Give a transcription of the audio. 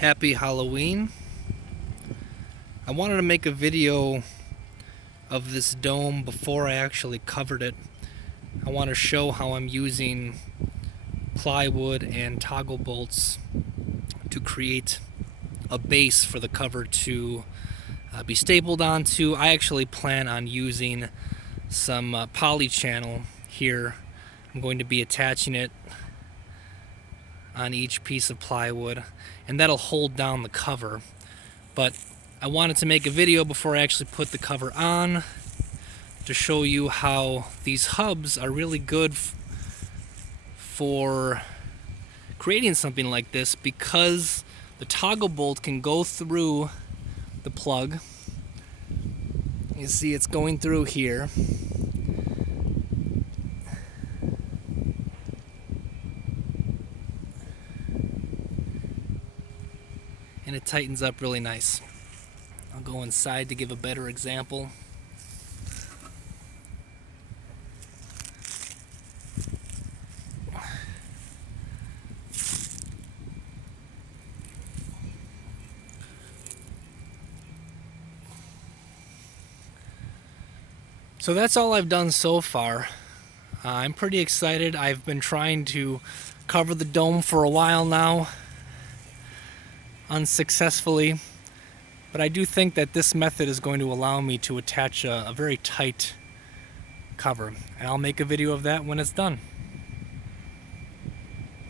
Happy Halloween. I wanted to make a video of this dome before I actually covered it. I want to show how I'm using plywood and toggle bolts to create a base for the cover to be stapled onto. I actually plan on using some poly channel here. I'm going to be attaching it on each piece of plywood, and that'll hold down the cover. But I wanted to make a video before I actually put the cover on to show you how these hubs are really good for creating something like this, because the toggle bolt can go through the plug. You see it's going through here. And it tightens up really nice. I'll go inside to give a better example. So that's all I've done so far. I'm pretty excited. I've been trying to cover the dome for a while now, unsuccessfully, but I do think that this method is going to allow me to attach a very tight cover, and I'll make a video of that when it's done.